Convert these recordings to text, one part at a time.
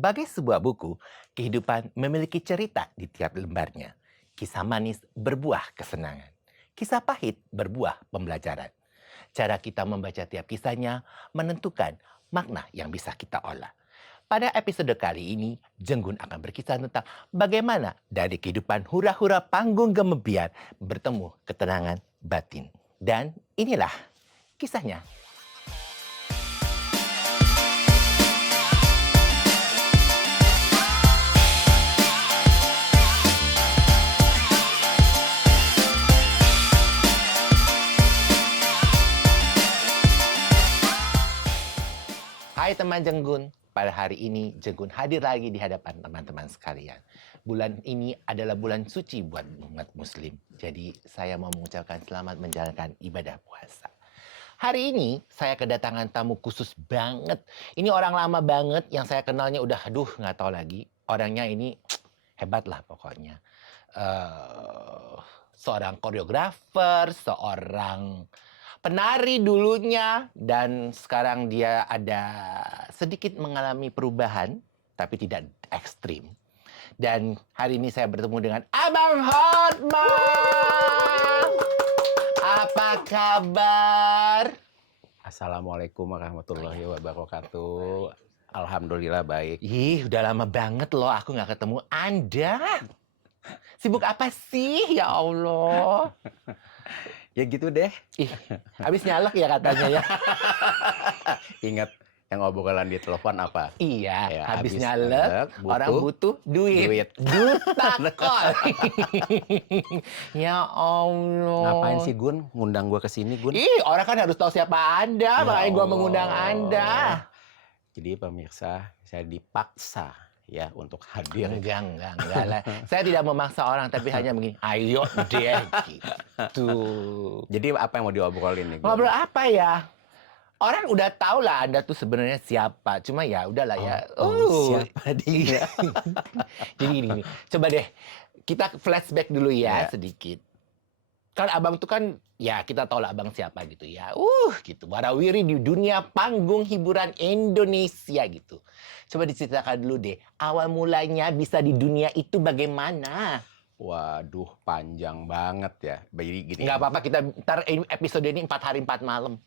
Sebagai sebuah buku, kehidupan memiliki cerita di tiap lembarnya. Kisah manis berbuah kesenangan. Kisah pahit berbuah pembelajaran. Cara kita membaca tiap kisahnya menentukan makna yang bisa kita olah. Pada episode kali ini, Jenggun akan berkisah tentang bagaimana dari kehidupan hura-hura panggung gemebiar bertemu ketenangan batin. Dan inilah kisahnya. Hai teman Jenggun, pada hari ini Jenggun hadir lagi di hadapan teman-teman sekalian. Bulan ini adalah bulan suci buat umat muslim. Jadi saya mau mengucapkan selamat menjalankan ibadah puasa. Hari ini saya kedatangan tamu khusus banget. Ini orang lama banget yang saya kenalnya udah nggak tahu lagi. Orangnya ini hebat lah pokoknya. Seorang koreografer, seorang penari dulunya, dan sekarang dia ada sedikit mengalami perubahan, tapi tidak ekstrim. Dan hari ini saya bertemu dengan Abang Hotman. Apa kabar? Assalamualaikum warahmatullahi wabarakatuh. Alhamdulillah baik. Ih, udah lama banget loh aku nggak ketemu Anda. Sibuk apa sih? Ya Allah. Ya gitu deh. Ih, habis nyalek ya katanya ya. Ingat yang obrolan di telepon apa? Iya, Ya, habis habis nyalek, nyalek, orang butuh duit. duit. Duta kol. Ya Allah. Ngapain sih Gun? Ngundang gua ke sini Gun? Ih, orang kan harus tahu siapa Anda, Ya makanya gua Allah. mengundang Anda. Jadi pemirsa, saya dipaksa ya untuk hadir. Enggak lah. Saya tidak memaksa orang, tapi hanya begini, ayo deh gitu. Jadi apa yang mau diobrolin nih Gun? Ngobrol apa ya? Orang udah tahu lah Anda tuh sebenarnya siapa. Cuma ya udahlah ya. Siapa dia? Jadi gini. Coba deh kita flashback dulu ya Ya. sedikit. Kan Abang tuh kan ya kita tahu lah Abang siapa gitu ya. Gitu. Warawiri di dunia panggung hiburan Indonesia gitu. Coba diceritakan dulu deh. Awal mulanya bisa di dunia itu bagaimana? Waduh, panjang banget ya. Jadi gini. Nggak apa-apa, kita ntar episode ini 4 hari 4 malam.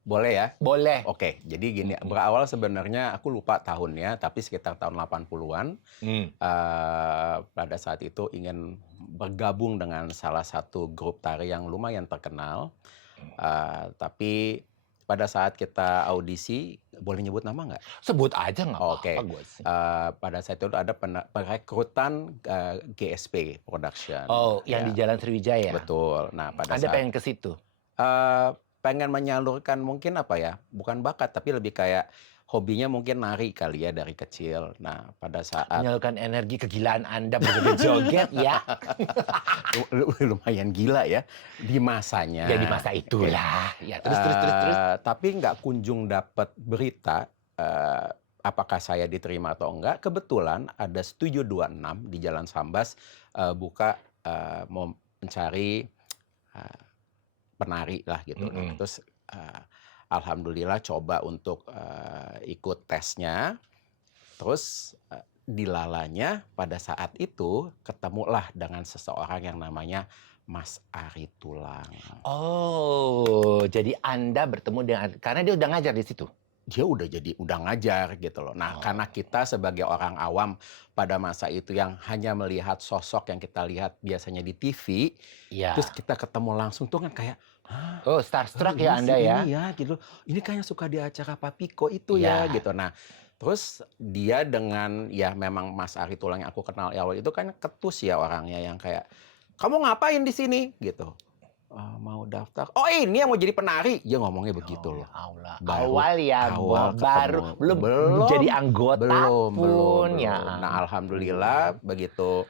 Boleh ya? Boleh. Oke, jadi gini, berawal sebenarnya aku lupa tahunnya, tapi sekitar tahun 80-an. Pada saat itu ingin bergabung dengan salah satu grup tari yang lumayan terkenal. Tapi pada saat kita audisi, boleh nyebut nama nggak? Sebut aja nggak Oke. apa-apa gue sih. Pada saat itu ada perekrutan GSP Production. Oh, yang di Ya, Jalan Sriwijaya. betul. Nah, pada Anda saat pengen ke situ? pengen menyalurkan mungkin apa ya, bukan bakat tapi lebih kayak hobinya mungkin nari kali ya dari kecil. Nah, pada saat Menyalurkan energi kegilaan Anda berjoget ya. lumayan gila ya di masanya. Ya di masa itulah. Ya terus. Tapi nggak kunjung dapat berita apakah saya diterima atau enggak. Kebetulan ada Studio 26 di Jalan Sambas buka mau mencari penari lah gitu. Nah, terus alhamdulillah coba untuk ikut tesnya. Terus dilalanya pada saat itu ketemulah dengan seseorang yang namanya Mas Ari Tulang. Oh, jadi Anda bertemu dengan, karena dia udah ngajar di situ. Dia udah ngajar gitu loh. Nah, karena kita sebagai orang awam pada masa itu yang hanya melihat sosok yang kita lihat biasanya di TV, Iya. terus kita ketemu langsung tuh kan kayak, hah? Oh, starstruck ini ya sih Anda ya. Ini ya gitu. Ini kayaknya suka di acara Papiko itu Iya. ya gitu. Nah, terus dia dengan ya memang Mas Ari Tulang yang aku kenal awal itu kan ketus ya orangnya yang kayak, "Kamu ngapain di sini?" gitu. Mau daftar. "Oh, ini yang mau jadi penari." Dia ngomongnya begitu loh. Allah. Baru Awal ya, awal baru ketemu. belum jadi anggota belum, pun belum. ya. Nah, alhamdulillah begitu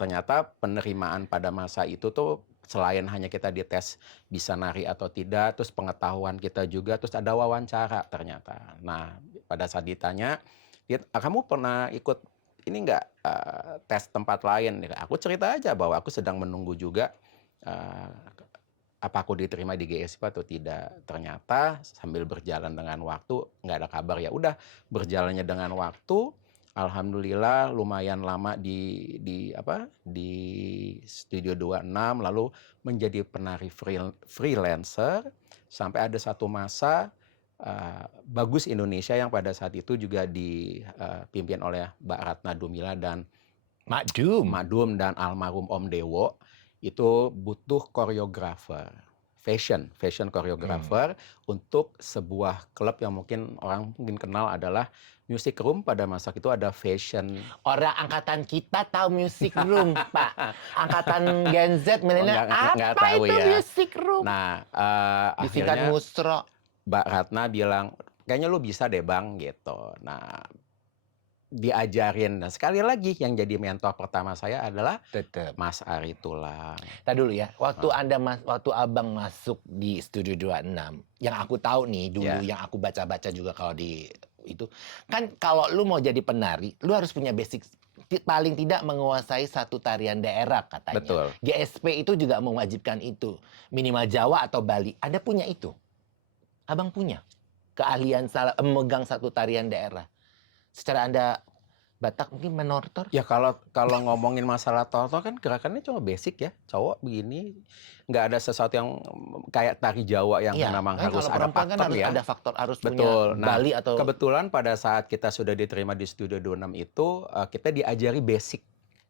ternyata penerimaan pada masa itu tuh selain hanya kita dites bisa nari atau tidak, terus pengetahuan kita juga, terus ada wawancara ternyata. Nah, pada saat ditanya, "Kamu pernah ikut ini nggak tes tempat lain?" Aku cerita aja bahwa aku sedang menunggu juga apa aku diterima di GSP atau tidak. Ternyata sambil berjalan dengan waktu nggak ada kabar, ya udah berjalannya dengan waktu. Alhamdulillah lumayan lama di Studio 26, lalu menjadi penari freelancer sampai ada satu masa Bagus Indonesia yang pada saat itu juga dipimpin oleh Mbak Ratna Dumila dan Mak Dum dan almarhum Om Dewo, itu butuh koreografer, fashion koreografer untuk sebuah klub yang mungkin orang mungkin kenal adalah Music Room. Pada masa itu ada fashion. Orang angkatan kita tahu Music Room, Pak. Angkatan Gen Z milenial nggak apa tahu itu ya. Music Room? Nah, Disingkat akhirnya Musro. Mbak Ratna bilang, kayaknya lu bisa deh Bang, gitu. Nah, diajarin. Nah, sekali lagi yang jadi mentor pertama saya adalah Tetep. Mas Ari Tulang. Tadi dulu ya, waktu waktu Abang masuk di Studio 26, yang aku tahu nih dulu, yang aku baca-baca juga kalau di itu, kan kalau lu mau jadi penari, lu harus punya basic, paling tidak menguasai satu tarian daerah katanya. Betul. GSP itu juga mewajibkan itu, minimal Jawa atau Bali. Anda punya itu? Abang punya keahlian memegang satu tarian daerah. Secara Anda Batak mungkin menortor? Ya kalau ngomongin masalah tortor kan gerakannya cuma basic ya, cowok begini, nggak ada sesuatu yang kayak tari Jawa yang memang harus ada perempuan kan faktor harus ya. ada faktor, harus Betul. punya Bali atau Kebetulan pada saat kita sudah diterima di Studio 26 itu kita diajari basic,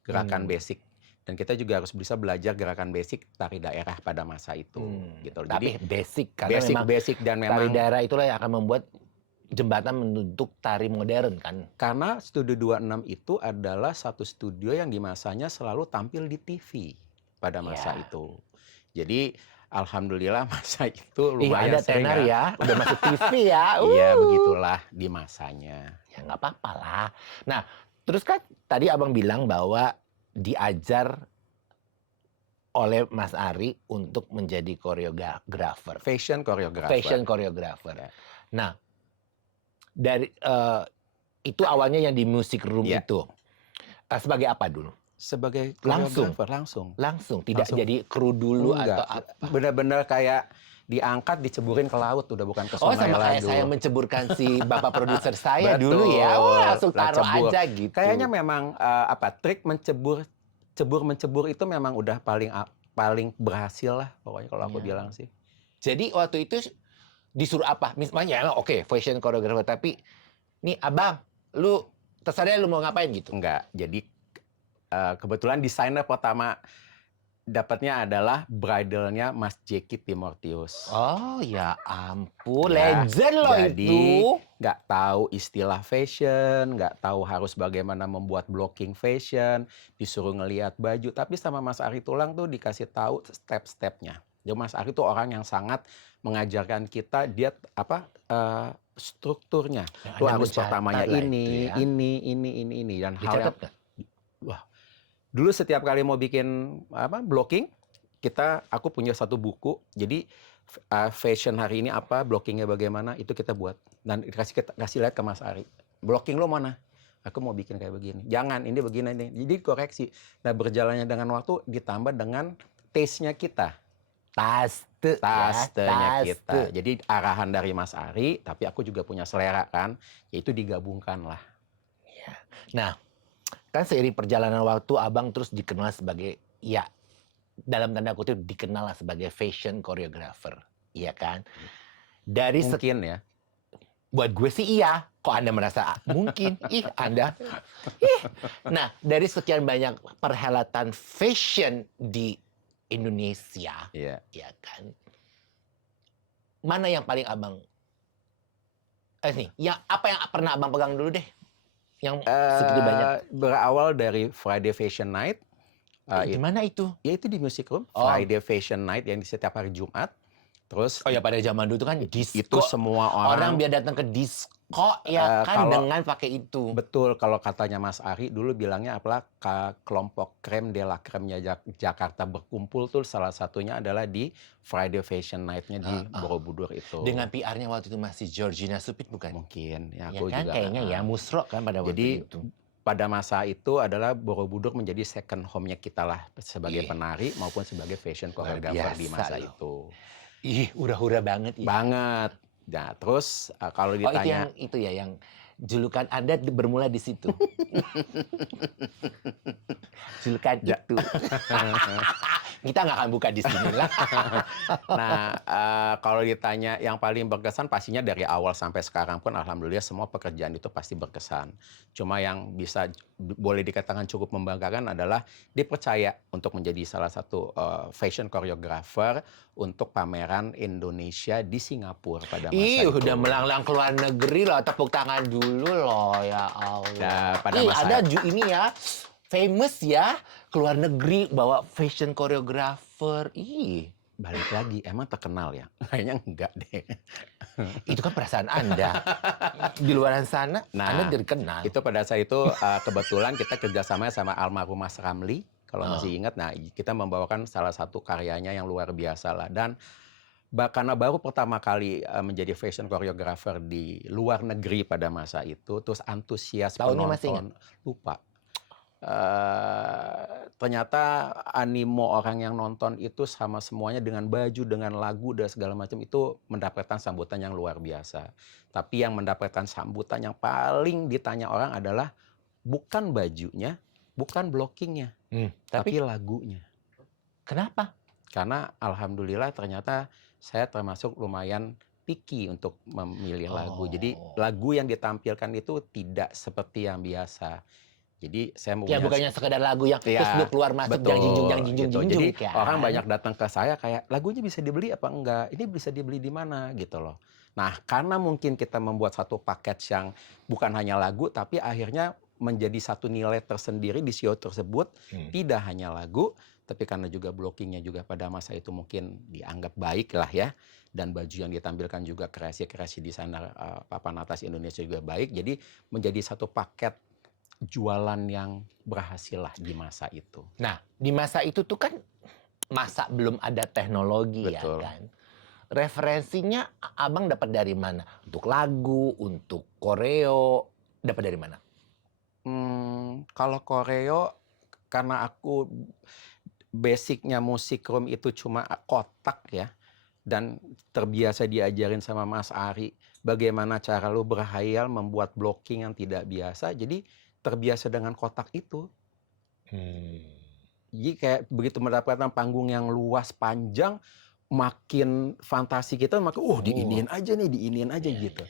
gerakan basic, dan kita juga harus bisa belajar gerakan basic tari daerah pada masa itu gitu. Tapi Jadi basic karena memang basic dan tari memang daerah itulah yang akan membuat jembatan menuntut tari modern kan. karena Studio 26 itu adalah satu studio yang di masanya selalu tampil di TV pada masa itu. Jadi alhamdulillah masa itu lumayan ada sering tenar ya, udah masuk TV ya. Iya, begitulah di masanya. Ya nggak apa-apa lah. Nah, terus kan tadi Abang bilang bahwa diajar oleh Mas Ari untuk menjadi koreografer. Fashion koreografer. Fashion koreografer. Ya. Nah, dari itu awalnya yang di Music Room itu. Sebagai apa dulu? Sebagai Langsung? koreografer langsung. Tidak jadi kru dulu Enggak. atau apa? Benar-benar kayak diangkat diceburin ke laut, udah bukan ke sungai sama kayak lagi. saya menceburkan si bapak produser saya Betul. dulu ya. Langsung taruh Cebur. aja gitu. Kayaknya memang trik mencebur itu memang udah paling berhasil lah pokoknya kalau aku bilang sih. Jadi waktu itu disuruh apa? Misalnya oke, fashion choreographer, tapi nih Abang, lu terserah lu mau ngapain gitu. Enggak. Jadi kebetulan desainer pertama dapatnya adalah bridalnya Mas Jeki Timortius. Oh ya ampun, Ya, legend loh jadi itu. nggak tahu istilah fashion, nggak tahu harus bagaimana membuat blocking fashion, disuruh ngelihat baju, tapi sama Mas Ari Tulang tuh dikasih tahu step-stepnya. Jadi Mas Ari tuh orang yang sangat mengajarkan kita dia strukturnya. Lu harus pertamanya ini dan hal yang dulu setiap kali mau bikin blocking, aku punya satu buku. Jadi fashion hari ini apa, blockingnya bagaimana, itu kita buat dan kasih lihat ke Mas Ari. Blocking lo mana? Aku mau bikin kayak begini. Jangan, ini begini nih. Jadi koreksi. Nah, berjalannya dengan waktu ditambah dengan taste-nya kita. Tastenya kita. Jadi arahan dari Mas Ari, tapi aku juga punya selera kan, yaitu digabungkan lah. Nah, kan seiring perjalanan waktu Abang terus dikenal sebagai, ya dalam tanda kutip dikenal lah sebagai fashion choreographer, iya kan? Dari mungkin ya. Buat gue sih iya. Kok Anda merasa mungkin? Anda. Nah, dari sekian banyak perhelatan fashion di Indonesia, ya kan? Mana yang paling Abang apa yang pernah Abang pegang dulu deh? Yang segitu banyak. Berawal dari Friday Fashion Night. Di mana itu? Ya itu di Music Room. Friday Fashion Night yang setiap hari Jumat. Terus pada zaman dulu itu kan disco. Itu semua orang biar datang ke disco ya kan dengan pakai itu. Betul, kalau katanya Mas Ari dulu bilangnya apalah kelompok krem de la kremnya Jakarta berkumpul tuh salah satunya adalah di Friday Fashion Night-nya di Borobudur itu. Dengan PR-nya waktu itu masih Georgina Supit bukan? Mungkin ya aku kan? juga Kayaknya ya Musro kan pada waktu itu. pada masa itu adalah Borobudur menjadi second home-nya kita lah sebagai Ih, penari maupun sebagai fashion luar choreographer di biasa masa loh. itu. Ih, hura-hura banget ya. Banget. Nah, terus kalau Oh, itu ditanya yang itu ya, yang julukan Anda bermula di situ. Julukan ja itu. Kita nggak akan buka di sini lah. Nah, kalau ditanya yang paling berkesan pastinya dari awal sampai sekarang pun alhamdulillah semua pekerjaan itu pasti berkesan. Cuma yang bisa boleh dikatakan cukup membanggakan adalah dipercaya untuk menjadi salah satu, fashion choreographer untuk pameran Indonesia di Singapura pada masa Ih, itu. udah melanglang ke luar negeri loh, tepuk tangan dulu loh, ya Nah, Allah. pada Ih, masa ada ini ya, famous ya, ke luar negeri bawa fashion choreographer. Ih, balik lagi, emang terkenal ya? Kayaknya enggak deh. itu kan perasaan Anda. Di luaran sana, Anda Nah, terkenal. itu pada saat itu kebetulan kita kerjasama sama almarhum Mas Ramli, kalau masih Oh. ingat. Nah, kita membawakan salah satu karyanya yang luar biasa lah. Dan karena baru pertama kali menjadi fashion choreographer di luar negeri pada masa itu, terus antusias Tahunnya masih ingat? penonton, lupa. Ternyata animo orang yang nonton itu sama semuanya dengan baju, dengan lagu, dan segala macam itu mendapatkan sambutan yang luar biasa. Tapi yang mendapatkan sambutan yang paling ditanya orang adalah bukan bajunya, bukan blockingnya, Tapi tapi lagunya. kenapa? Karena alhamdulillah ternyata saya termasuk lumayan picky untuk memilih lagu. Jadi Oh. lagu yang ditampilkan itu tidak seperti yang biasa. Jadi saya Ya punya bukannya sekedar lagu yang terus iya, lu keluar masuk betul, jang jinjung gitu. Jadi kan. orang banyak datang ke saya kayak, "Lagunya bisa dibeli apa enggak? Ini bisa dibeli di mana?" Gitu loh. Nah, karena mungkin kita membuat satu paket yang bukan hanya lagu, tapi akhirnya menjadi satu nilai tersendiri di show tersebut, tidak hanya lagu, tapi karena juga blockingnya juga pada masa itu mungkin dianggap baik lah ya, dan baju yang ditampilkan juga kreasi-kreasi desainer papan atas Indonesia juga baik, jadi menjadi satu paket jualan yang berhasil lah di masa itu. Nah, di masa itu tuh kan masa belum ada teknologi ya Betul. kan. Referensinya Abang dapat dari mana? Untuk lagu, untuk koreo, dapat dari mana? Kalau koreo, karena aku basic-nya musik room itu cuma kotak ya, dan terbiasa diajarin sama Mas Ari, bagaimana cara lu berhayal membuat blocking yang tidak biasa, jadi terbiasa dengan kotak itu. Jadi kayak begitu mendapatkan panggung yang luas, panjang, makin fantasi kita makin, Oh. diiniin aja nih, diiniin aja Iya, gitu.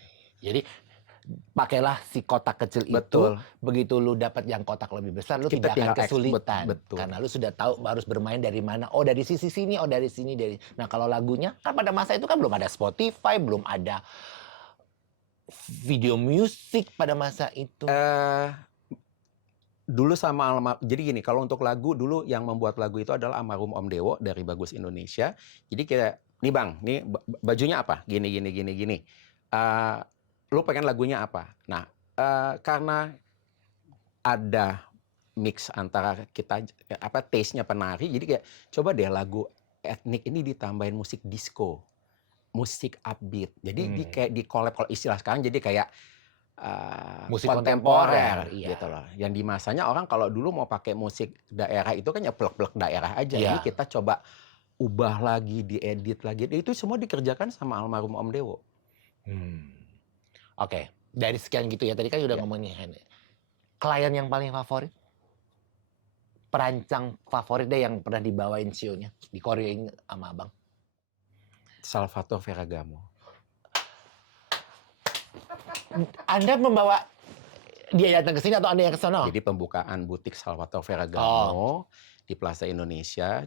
Jadi pakailah si kotak kecil itu, Betul. begitu lu dapat yang kotak lebih besar, lu Kita tidak akan tinggal kesulitan. betul. Karena lu sudah tahu harus bermain dari mana. Oh dari sisi sini, oh dari sini, dari. Nah kalau lagunya, kan pada masa itu kan belum ada Spotify, belum ada video musik pada masa itu. Dulu sama jadi gini, kalau untuk lagu dulu yang membuat lagu itu adalah almarhum Om Dewo dari Bagus Indonesia. Jadi kayak, "Nih Bang, nih bajunya apa? Gini gini gini gini. Lu pengen lagunya apa?" Nah, karena ada mix antara kita taste-nya penari, jadi kayak coba deh lagu etnik ini ditambahin musik disco, musik upbeat. Jadi kayak di-collab, kalau istilah sekarang jadi kayak Musik kontemporer kontemporer, iya. gitu loh. Yang di masanya orang kalau dulu mau pakai musik daerah itu kan ya plek-plek daerah aja. Iya. Ini kita coba ubah lagi, diedit lagi. Itu semua dikerjakan sama almarhum Om Dewo. Oke, dari sekian gitu ya. Tadi kan udah Ya. ngomongin klien yang paling favorit, perancang favorit deh yang pernah dibawain show-nya, dikoreoin sama Abang. Salvatore Ferragamo. Anda membawa dia datang ke sini atau Anda yang ke sono? Jadi pembukaan butik Salvatore Ferragamo di Plaza Indonesia,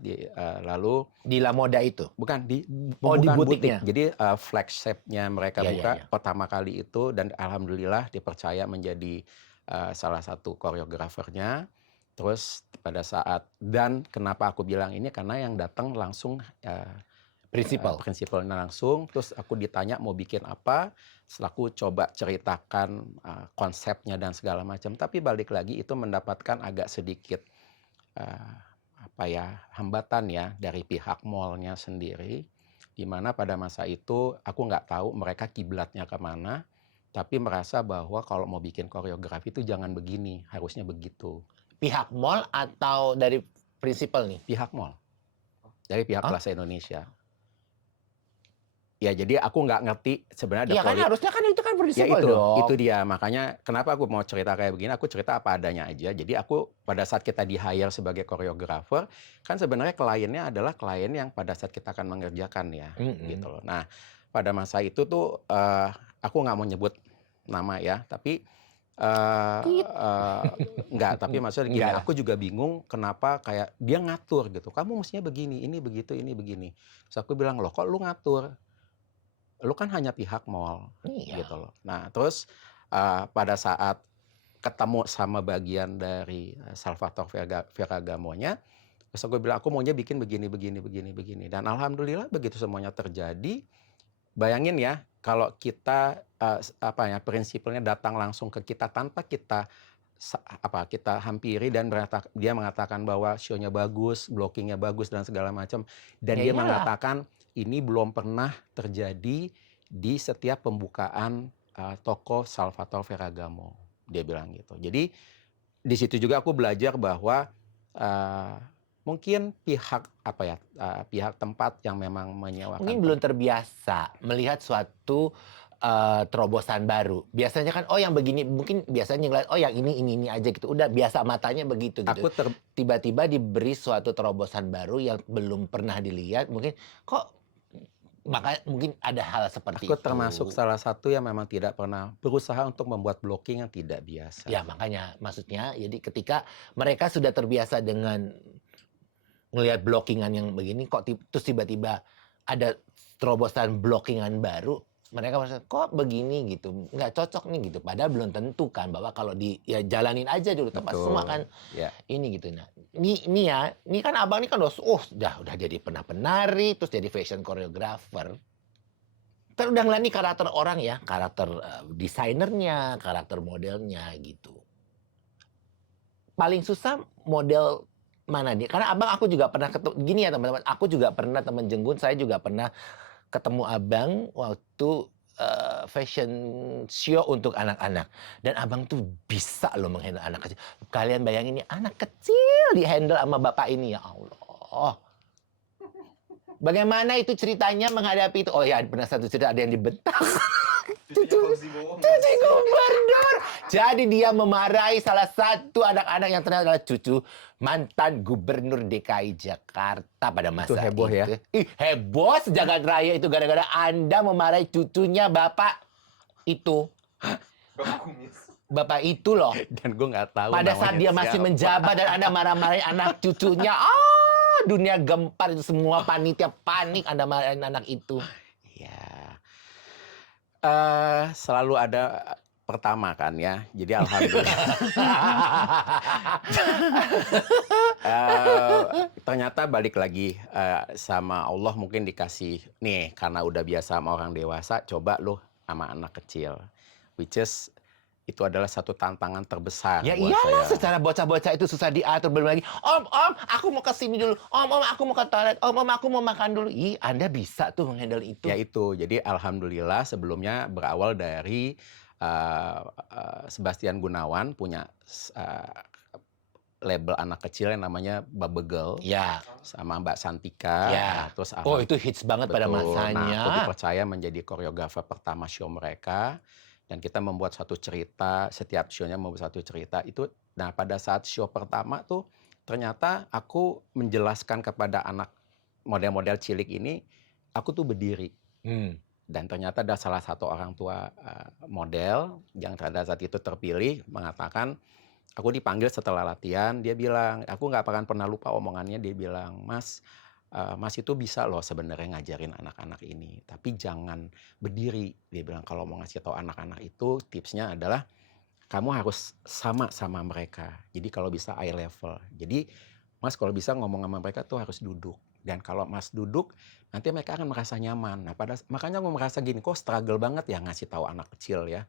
lalu Di La Moda itu? bukan di di pembukaan butik. butiknya? Jadi flagship-nya mereka Iya, buka iya. pertama kali itu, dan alhamdulillah dipercaya menjadi salah satu koreografernya. Terus pada saat, dan kenapa aku bilang ini, karena yang datang langsung prinsipalnya langsung. Terus aku ditanya mau bikin apa, setelah aku coba ceritakan konsepnya dan segala macam. Tapi balik lagi itu mendapatkan agak sedikit hambatan ya dari pihak mallnya sendiri, di mana pada masa itu aku nggak tahu mereka kiblatnya kemana. tapi merasa bahwa kalau mau bikin koreografi itu jangan begini, harusnya begitu. Pihak mall atau dari prinsipal nih? Pihak mall, dari pihak Hah? Plaza Indonesia. Ya, jadi aku nggak ngerti sebenarnya ada Iya kan harusnya kan itu kan Ya prinsipal itu dong. dia. Makanya kenapa aku mau cerita kayak begini, aku cerita apa adanya aja. Jadi aku pada saat kita di-hire sebagai koreografer, kan sebenarnya kliennya adalah klien yang pada saat kita akan mengerjakan ya, gitu loh. Nah, pada masa itu tuh, aku nggak mau nyebut nama ya, tapi, Tit. enggak, tapi maksudnya gini, Enggak lah. aku juga bingung kenapa kayak dia ngatur gitu, "Kamu mestinya begini, ini begitu, ini begini." Terus aku bilang, "Loh kok lu ngatur? Lu kan hanya pihak mall," Iya. gitu loh. Nah terus, pada saat ketemu sama bagian dari, Salvatore Ferragamonya, terus aku bilang, "Aku maunya bikin begini begini begini begini." Dan alhamdulillah begitu semuanya terjadi, bayangin ya kalau kita, apa ya, prinsipalnya datang langsung ke kita tanpa kita kita hampiri dan dia mengatakan bahwa show-nya bagus, blocking-nya bagus dan segala macam, dan Ya dia iyalah. mengatakan, "Ini belum pernah terjadi di setiap pembukaan, toko Salvatore Ferragamo." Dia bilang gitu. Jadi, di situ juga aku belajar bahwa, eee, mungkin pihak, apa ya, pihak tempat yang memang Mungkin menyewakan belum terbiasa melihat suatu, terobosan baru. Biasanya kan, oh yang begini mungkin biasanya ngeliat, oh yang ini aja gitu, udah biasa matanya begitu gitu. aku Tiba-tiba diberi suatu terobosan baru yang belum pernah dilihat, mungkin kok makanya mungkin ada hal seperti aku termasuk itu. salah satu yang memang tidak pernah berusaha untuk membuat blocking yang tidak biasa. Ya makanya, maksudnya jadi ketika mereka sudah terbiasa dengan ngelihat blockingan yang begini kok terus tiba-tiba ada terobosan blockingan baru, mereka merasa, "Kok begini?" gitu, "Nggak cocok nih," gitu. Padahal belum tentu kan bahwa kalau ya jalanin aja dulu, tempat semua Betul, kan ya. ini gitu. Nah, ini ya, ini kan Abang ini kan udah jadi pernah penari, terus jadi fashion choreographer. Kan udah ngeliat nih karakter orang ya, karakter, desainernya, karakter modelnya gitu. Paling susah model mana nih? Karena Abang aku juga pernah gini ya teman-teman, aku juga pernah teman Jenggun, saya juga pernah ketemu Abang waktu, fashion show untuk anak-anak. Dan Abang tuh bisa loh meng-handle anak kecil. Kalian bayangin nih, anak kecil di-handle sama bapak ini, ya Allah. Bagaimana itu ceritanya menghadapi itu? Oh ya, pernah satu cerita ada yang dibentak. Cucu gubernur. Jadi dia memarahi salah satu anak-anak yang ternyata adalah cucu mantan gubernur DKI Jakarta pada Itu masa heboh ya? itu. Ih, heboh sejagat raya itu gara-gara Anda memarahi cucunya Bapak itu. Bapak itu loh. Dan gue nggak tahu Pada saat namanya dia masih siapa. menjabat dan Anda marah-marahin anak cucunya. Dunia gempar itu semua panitia panik Anda marahin anak itu. Ya, selalu ada pertama kan ya, jadi alhamdulillah. Ternyata balik lagi, sama Allah mungkin dikasih, nih karena udah biasa sama orang dewasa, coba lu sama anak kecil. Which is, itu adalah satu tantangan terbesar Ya buat iyalah, saya. secara bocah-bocah itu susah diatur, belum lagi, "Om, aku mau ke sini dulu. Om, aku mau ke toilet. Om, aku mau makan dulu." Ih, Anda bisa tuh meng-handle itu. Ya itu, jadi alhamdulillah sebelumnya berawal dari, eee eee, Sebastian Gunawan punya label anak kecil yang namanya Babegel, Ya, sama Mbak Santika. Nah, ya. terus Oh, itu hits banget pada betul. Nah, aku masanya. dipercaya menjadi koreografer pertama show mereka, dan kita membuat satu cerita, setiap show-nya membuat satu cerita. Nah, pada saat show pertama tuh, ternyata aku menjelaskan kepada anak model-model cilik ini, aku tuh berdiri. Hmm. Dan ternyata ada salah satu orang tua, model yang pada saat itu terpilih mengatakan, aku dipanggil setelah latihan, dia bilang, aku nggak akan pernah lupa omongannya, dia bilang, "Mas, Mas itu bisa loh sebenarnya ngajarin anak-anak ini, tapi jangan berdiri." Dia bilang, "Kalau mau ngasih tahu anak-anak itu tipsnya adalah kamu harus sama sama mereka. Jadi kalau bisa eye level. Jadi Mas kalau bisa ngomong sama mereka tuh harus duduk. Dan kalau Mas duduk, nanti mereka akan merasa nyaman." Nah, makanya aku merasa gini, kok struggle banget ya ngasih tahu anak kecil ya.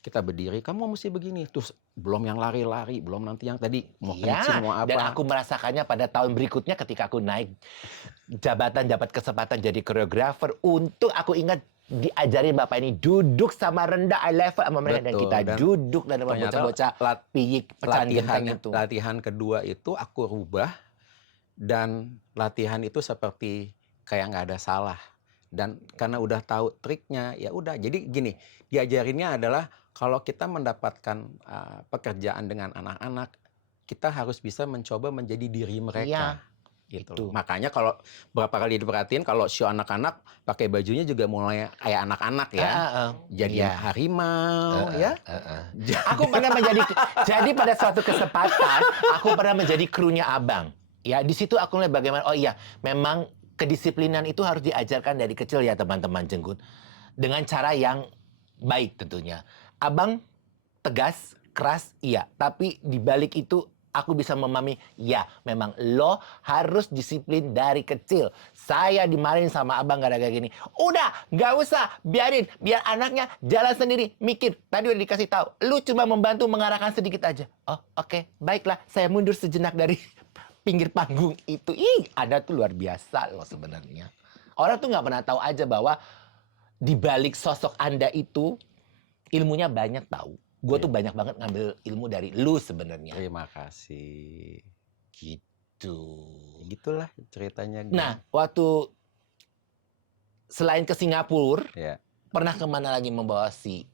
Kita berdiri, "Kamu mesti begini." Terus belum yang lari-lari, belum nanti yang tadi mau kencing, Iya, mau dan apa. aku merasakannya pada tahun berikutnya ketika aku naik jabatan, dapat kesempatan jadi koreografer untuk aku ingat diajarin bapak ini duduk sama rendah eye level sama mereka, dan Betul, kita dan duduk dan sama ternyata bocah-bocah piyik pecahan genteng itu. latihan kedua itu aku rubah, dan latihan itu seperti kayak nggak ada salah. Dan karena udah tahu triknya, ya udah. Jadi gini, diajarinnya adalah kalau kita mendapatkan pekerjaan dengan anak-anak, kita harus bisa mencoba menjadi diri mereka. Iya, Gitu itu. loh. Makanya kalau berapa kali diperhatiin, kalau show anak-anak pakai bajunya juga mulai kayak anak-anak ya. Jadi Iya. harimau ya. Aku pernah jadi pada suatu kesempatan aku pernah menjadi krunya abang. Ya, di situ aku lihat bagaimana, oh iya, memang kedisiplinan itu harus diajarkan dari kecil ya teman-teman Jenggut. Dengan cara yang baik tentunya. Abang tegas, keras, iya. Tapi di balik itu aku bisa memahami, ya memang lo harus disiplin dari kecil. Saya dimarahin sama abang gara-gara gini. Udah, nggak usah, biarin. Biar anaknya jalan sendiri, mikir. Tadi udah dikasih tahu, lu cuma membantu mengarahkan sedikit aja. Oh, oke, baiklah. Saya mundur sejenak dari pinggir panggung itu. Ih, Anda tuh luar biasa loh sebenarnya. Orang tuh nggak pernah tahu aja bahwa di balik sosok Anda itu ilmunya banyak tahu. Gue tuh banyak banget ngambil ilmu dari lu sebenarnya. Terima kasih. Gitu. Gitulah ceritanya. Nah, waktu selain ke Singapura, Ya. pernah kemana lagi membawa si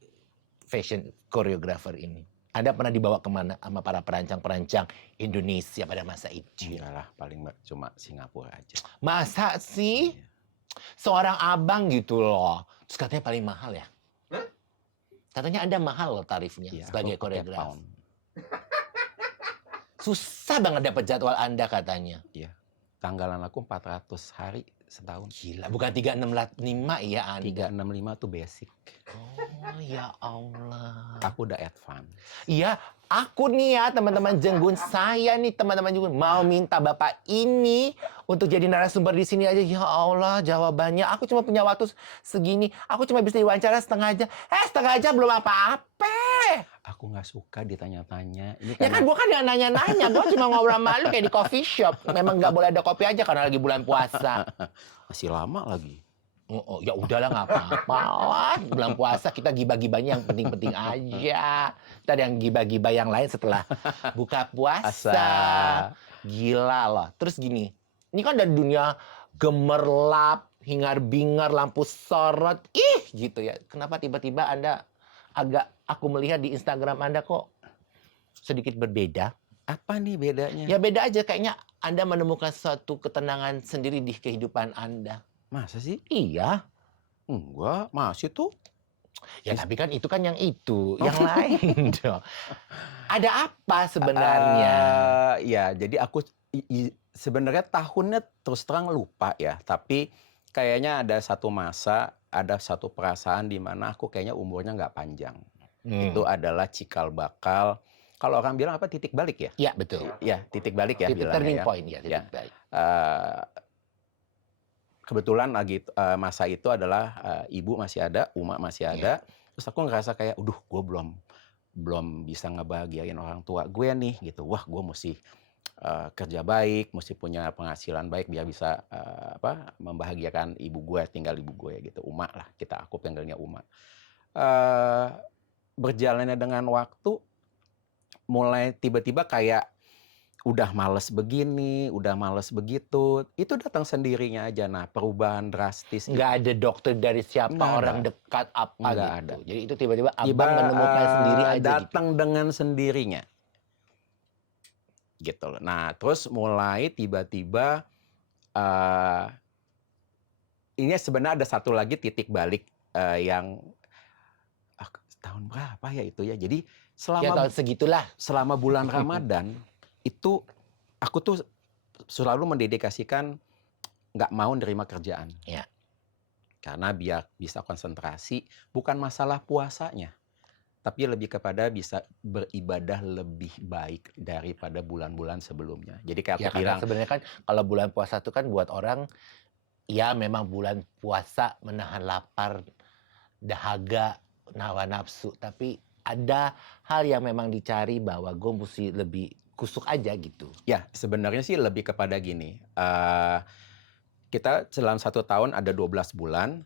fashion choreographer ini? Anda pernah dibawa kemana sama para perancang-perancang Indonesia pada masa itu? Enggak lah, paling cuma Singapura aja. Masa sih? Seorang abang gitu loh. Terus katanya paling mahal ya? Katanya Anda mahal loh tarifnya Iya, sebagai aku pakai koreografer. pound. Susah banget dapat jadwal Anda katanya. Iya. Tanggalan aku 400 hari setahun. Gila, bukan 365 ya Anda? 365 tuh basic. Oh, ya Allah. Aku udah advance. Iya, aku nih ya teman-teman Jenggun, saya nih teman-teman Jenggun mau minta Bapak ini untuk jadi narasumber di sini aja. Ya Allah, jawabannya aku cuma punya waktu segini. Aku cuma bisa diwawancara setengah jam. Setengah jam belum apa-apa. Aku nggak suka ditanya-tanya. Ini Ya kan karena bukan yang nanya-nanya, gue cuma ngobrol sama lu kayak di coffee shop. Memang nggak boleh ada kopi aja karena lagi bulan puasa. masih lama lagi. Oh, ya udahlah nggak apa-apa lah. Bulan puasa kita gibah-gibahnya yang penting-penting aja. Kita ada yang gibah-gibah yang lain setelah buka puasa. Asa. Gila loh. Terus gini, ini kan dari dunia gemerlap, hingar-bingar, lampu sorot. Ih gitu ya. Kenapa tiba-tiba Anda aku melihat di Instagram Anda kok sedikit berbeda? Apa nih bedanya? Ya beda aja, kayaknya Anda menemukan suatu ketenangan sendiri di kehidupan Anda. Masa sih? Iya. Enggak, masih tuh. Ya tapi kan itu kan yang yang lain dong. Ada apa sebenarnya? Ya, jadi aku sebenarnya tahunnya terus terang lupa ya. Tapi kayaknya ada satu masa, ada satu perasaan di mana aku kayaknya umurnya nggak panjang. Itu adalah cikal bakal. Kalau orang bilang apa, titik balik ya? Ya betul. Ya, titik balik ya Titik bilangnya turning ya. point ya, titik Ya. balik. Kebetulan lagi masa itu adalah ibu masih ada, Uma masih ada. Terus aku ngerasa kayak, gue belum bisa ngebahagiain orang tua gue nih gitu. Wah, gue mesti kerja baik, mesti punya penghasilan baik biar bisa membahagiakan ibu gue, tinggal ibu gue gitu. Uma lah, aku panggilnya Uma. Berjalannya dengan waktu, mulai tiba-tiba kayak udah males begini, udah males begitu, itu datang sendirinya aja. Nah, perubahan drastis. Nggak ada dokter dari siapa, Nggak orang ada. dekat apa Nggak gitu. ada. Jadi itu tiba-tiba abang menemukan sendiri aja gitu. Datang dengan sendirinya. Gitu loh. Nah, terus mulai tiba-tiba ini sebenarnya ada satu lagi titik balik yang tahun berapa ya itu ya. Jadi Ya tahun segitulah. selama bulan Ramadan itu aku tuh selalu mendedikasikan nggak mau nerima kerjaan. Ya. Karena biar bisa konsentrasi, bukan masalah puasanya, tapi lebih kepada bisa beribadah lebih baik daripada bulan-bulan sebelumnya. Jadi kayak Ya aku karena bilang, sebenarnya kan kalau bulan puasa itu kan buat orang, ya memang bulan puasa menahan lapar, dahaga, hawa nafsu. Tapi ada hal yang memang dicari bahwa gue mesti lebih kusuk aja gitu. ya sebenarnya sih lebih kepada gini, kita dalam 1 tahun ada 12 bulan,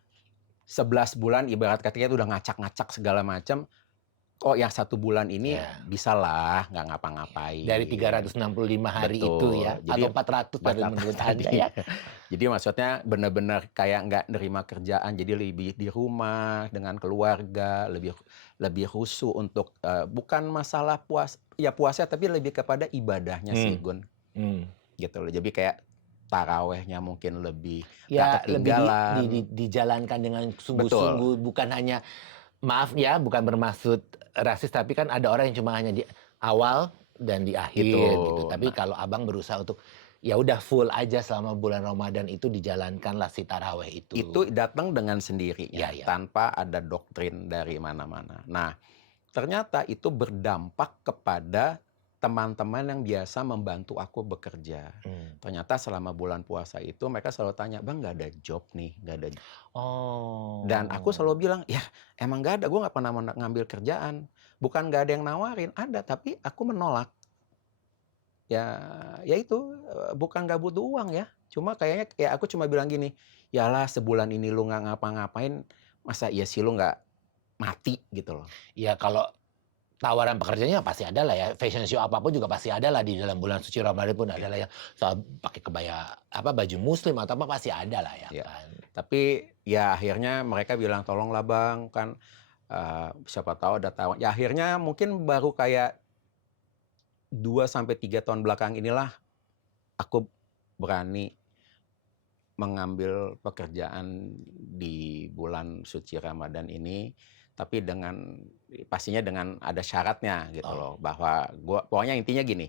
11 bulan ibarat katanya itu udah ngacak-ngacak segala macam. Oh, yang 1 bulan ini Ya. bisalah nggak Dari ngapa-ngapain. 365 hari itu ya, Betul. Jadi atau 400 dari 400 menurut tadi. Anda ya? Jadi maksudnya benar-benar kayak nggak nerima kerjaan, jadi lebih di rumah dengan keluarga, lebih lebih khusyuk untuk bukan masalah ya puasa tapi lebih kepada ibadahnya sih, Hmm. Gun. Hmm. Gitu loh. Jadi kayak tarawehnya mungkin lebih Ya, nggak lebih ketinggalan. dijalankan dengan Betul, sungguh-sungguh, bukan hanya, maaf ya, bukan bermaksud rasis, tapi kan ada orang yang cuma hanya di awal dan di gitu. akhir gitu. Tapi Nah, kalau Abang berusaha untuk ya udah full aja selama bulan Ramadan itu dijalankanlah si taraweh itu itu. datang dengan Ya, sendirinya, ya. tanpa ada doktrin dari mana-mana. Nah, ternyata itu berdampak kepada teman-teman yang biasa membantu aku bekerja. Hmm. Ternyata selama bulan puasa itu mereka selalu tanya, "Bang, nggak ada job nih, nggak ada." Dan aku Oh. selalu bilang, "Ya, emang nggak ada, gue nggak pernah ngambil kerjaan. Bukan nggak ada yang nawarin, ada, tapi aku menolak." Ya, ya itu, bukan nggak butuh uang ya, cuma kayaknya ya aku cuma bilang gini, "Yalah sebulan ini lu nggak ngapa-ngapain, masa iya sih lu nggak mati?" Gitu loh. Ya kalau tawaran pekerjaannya pasti ada lah ya, fashion show apapun juga pasti ada lah di dalam bulan suci Ramadan pun ada Ya, lah ya, soal pakai kebaya apa, baju muslim atau apa pasti ada lah ya ya. kan. Tapi ya akhirnya mereka bilang, "Tolonglah Bang, kan, siapa tahu ada ya akhirnya mungkin baru kayak 2 sampai 3 tahun belakang inilah aku berani mengambil pekerjaan di bulan suci Ramadan ini, tapi pastinya dengan ada syaratnya gitu Oh, loh, bahwa pokoknya intinya gini,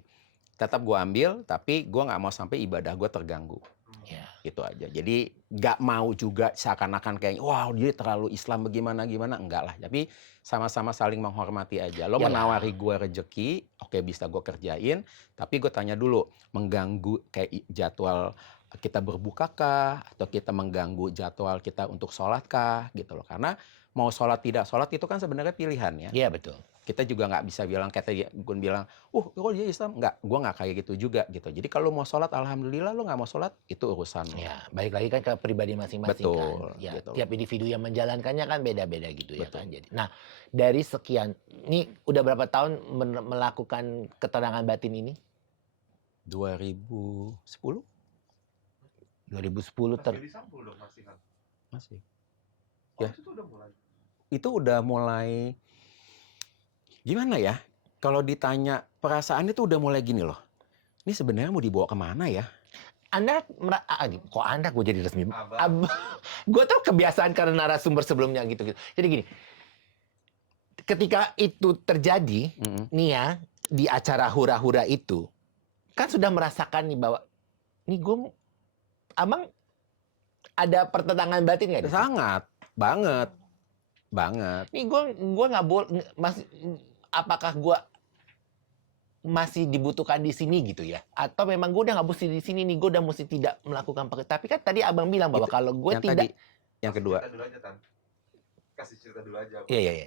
tetap gua ambil, tapi gua nggak mau sampai ibadah gua terganggu, ya. gitu aja. Jadi nggak mau juga seakan-akan kayak, "Wah, dia terlalu Islam bagaimana gimana," enggak lah. Tapi sama-sama saling menghormati aja. Lo Iyalah. menawari gua rezeki, oke bisa gua kerjain, tapi gue tanya dulu, mengganggu kayak jadwal kita berbuka kah? Atau kita mengganggu jadwal kita untuk sholat kah? Gitu loh. Karena mau sholat tidak sholat itu kan sebenarnya pilihan ya. Iya betul. Kita juga nggak bisa bilang kayak tadi Gun bilang, kok dia Islam?" Nggak, gue nggak kayak gitu juga gitu. Jadi kalau mau sholat alhamdulillah, lo nggak mau sholat itu urusan lo. Ya, balik lagi kan ke pribadi masing-masing kan. Betul, Ya, gitu loh. tiap individu yang menjalankannya kan beda-beda gitu ya Betul. kan. Jadi, nah dari sekian, ini udah berapa tahun melakukan ketenangan batin ini? 2010 2010 Pas Ferdy Sambo dong masih kan? masih. Oh, Ya, itu tuh udah mulai. itu udah mulai gimana ya? Kalau ditanya perasaan itu udah mulai gini loh. Ini sebenarnya mau dibawa kemana ya? Anda, kok Anda gue jadi resmi? Abang. Gue tuh kebiasaan karena narasumber sebelumnya gitu-gitu. Jadi gini, ketika itu terjadi, Mm-mm. nih ya, di acara hura-hura itu, kan sudah merasakan nih bahwa, nih gue, abang ada pertentangan batin nggak di situ? Sangat, banget, banget. Nih gue nggak boleh, masih, apakah gue masih dibutuhkan di sini gitu ya? Atau memang gue udah nggak mesti di sini nih, gue udah mesti tidak melakukan pekerjaan. Tapi kan tadi abang bilang bahwa Itu kalau gue yang tidak, tadi, yang kedua. Cerita dulu aja, Tan. Kasih cerita dulu aja. iya iya iya.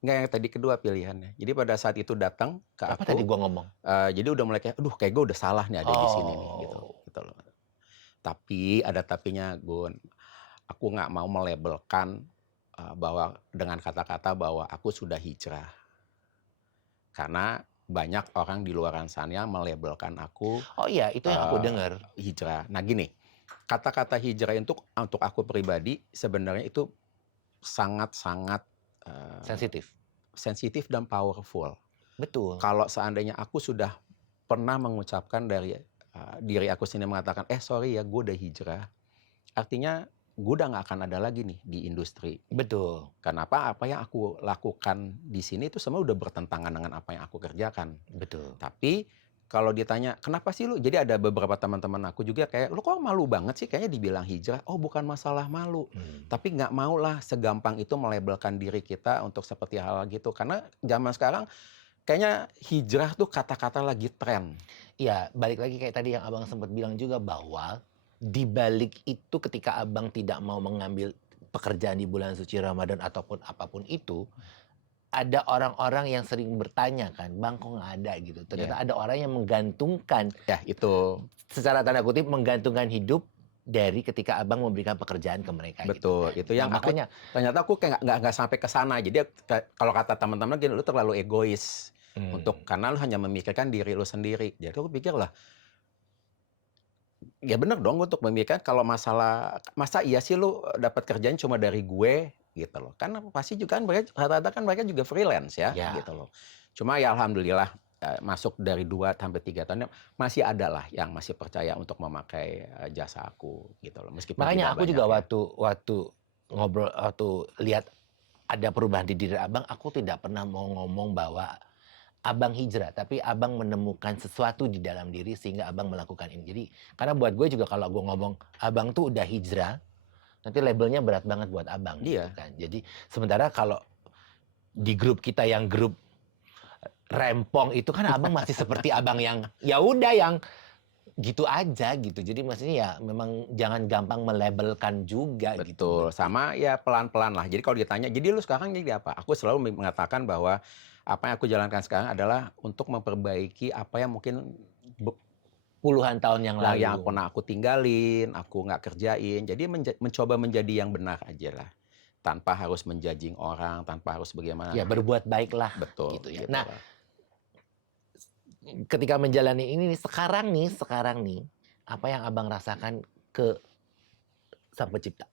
Nggak, yang tadi kedua pilihannya. Jadi pada saat itu datang ke Apa tadi aku, gue ngomong? jadi udah mulai kayak, aduh kayak gue udah salah nih ada di sini nih, gitu, Oh, gitu loh. Tapi ada tapinya, Gun. Aku nggak mau melabelkan bahwa dengan kata-kata bahwa aku sudah hijrah. Karena banyak orang di luar sana melabelkan aku oh iya, itu yang aku dengar. hijrah. Nah gini, kata-kata hijrah untuk aku pribadi sebenarnya itu sangat-sangat Sensitif. sensitif dan powerful. Betul. Kalau seandainya aku sudah pernah mengucapkan dari diri aku sendiri mengatakan, sorry ya gue udah hijrah. Artinya gue udah nggak akan ada lagi nih di industri. Betul. Kenapa? Apa yang aku lakukan di sini itu semua udah bertentangan dengan apa yang aku kerjakan. Betul. Tapi kalau ditanya, kenapa sih lu? Jadi ada beberapa teman-teman aku juga kayak, lu kok malu banget sih kayaknya dibilang hijrah? Oh bukan masalah malu. Tapi nggak mau lah segampang itu melabelkan diri kita untuk seperti hal gitu. Karena zaman sekarang kayaknya hijrah tuh kata-kata lagi tren. Iya, balik lagi kayak tadi yang abang sempat bilang juga bahwa di balik itu ketika abang tidak mau mengambil pekerjaan di bulan suci Ramadan ataupun apapun itu, ada orang-orang yang sering bertanya kan, bang kok nggak ada gitu. Ternyata ada orang yang menggantungkan, Ya itu. secara tanda kutip menggantungkan hidup dari ketika abang memberikan pekerjaan ke mereka gitu Betul, kan. itu yang Nah, aku makanya ternyata aku kayak nggak sampai ke sana. Jadi kalau kata teman-teman gini, lu terlalu egois karena lu hanya memikirkan diri lu sendiri. Jadi aku pikir lah, ya bener dong untuk memikirkan kalau masa iya sih lu dapat kerjaan cuma dari gue gitu loh. Kan pasti juga kan mereka rata-rata kan mereka juga freelance ya ya gitu loh. Cuma ya alhamdulillah masuk dari 2 sampai 3 tahun masih ada lah yang masih percaya untuk memakai jasa aku gitu loh. Meskipun makanya tidak aku banyak juga ya. waktu ngobrol waktu lihat ada perubahan di diri abang, aku tidak pernah mau ngomong bahwa abang hijrah, tapi abang menemukan sesuatu di dalam diri sehingga abang melakukan ini. Jadi karena buat gue juga kalau gue ngomong abang tuh udah hijrah, nanti labelnya berat banget buat abang gitu Iya, kan. Jadi sementara kalau di grup kita yang grup rempong itu kan abang masih seperti abang yang ya udah yang gitu aja gitu. Jadi maksudnya ya memang jangan gampang melabelkan juga gitu betul. berarti. Sama ya pelan-pelan lah. Jadi kalau ditanya, "Jadi lu sekarang jadi apa?" Aku selalu mengatakan bahwa apa yang aku jalankan sekarang adalah untuk memperbaiki apa yang mungkin Puluhan tahun yang yang lalu. pernah aku tinggalin, aku nggak kerjain. Jadi mencoba menjadi yang benar aja lah. Tanpa harus menjudging orang, tanpa harus bagaimana. Ya berbuat baiklah Betul, gitu ya. gitu Nah, lah. ketika menjalani ini sekarang nih, apa yang abang rasakan ke Sang Pencipta?